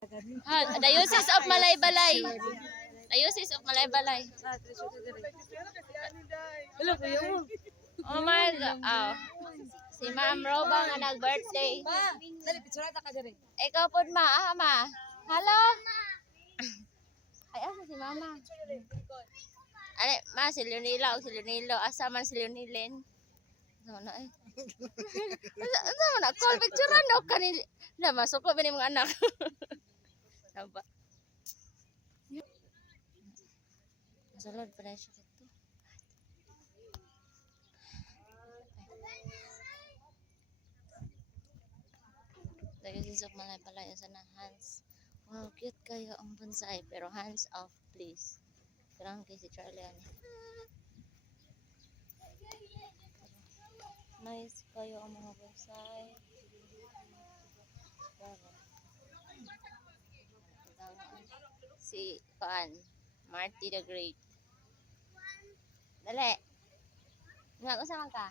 Diocese of Malaybalay. Diocese of Malaybalay. Hello, kuya mo. Oh my God. Oh. Si Ma'am Roba nga nag-birthday. Pa, dali, picture ta ka dali. Ikaw po ma. Hello? Ay, asa si Mama? Ay, ma, si Leonila o si Leonilo. Asa man si Leonilin? Asa na eh. Asa man na? Call picture no kanil. Na, masuko ba ni mga anak? Naba. Masalod pa na siya ito. Diocese of Malaybalay sa na hands. Wow, cute kayo ang bonsai. Pero hands off, please. Kailangan kayo si Charlie ani. Nice kayo ang mga bonsai. Si Paan, Marty the Great. Dali. Nga, usama ka?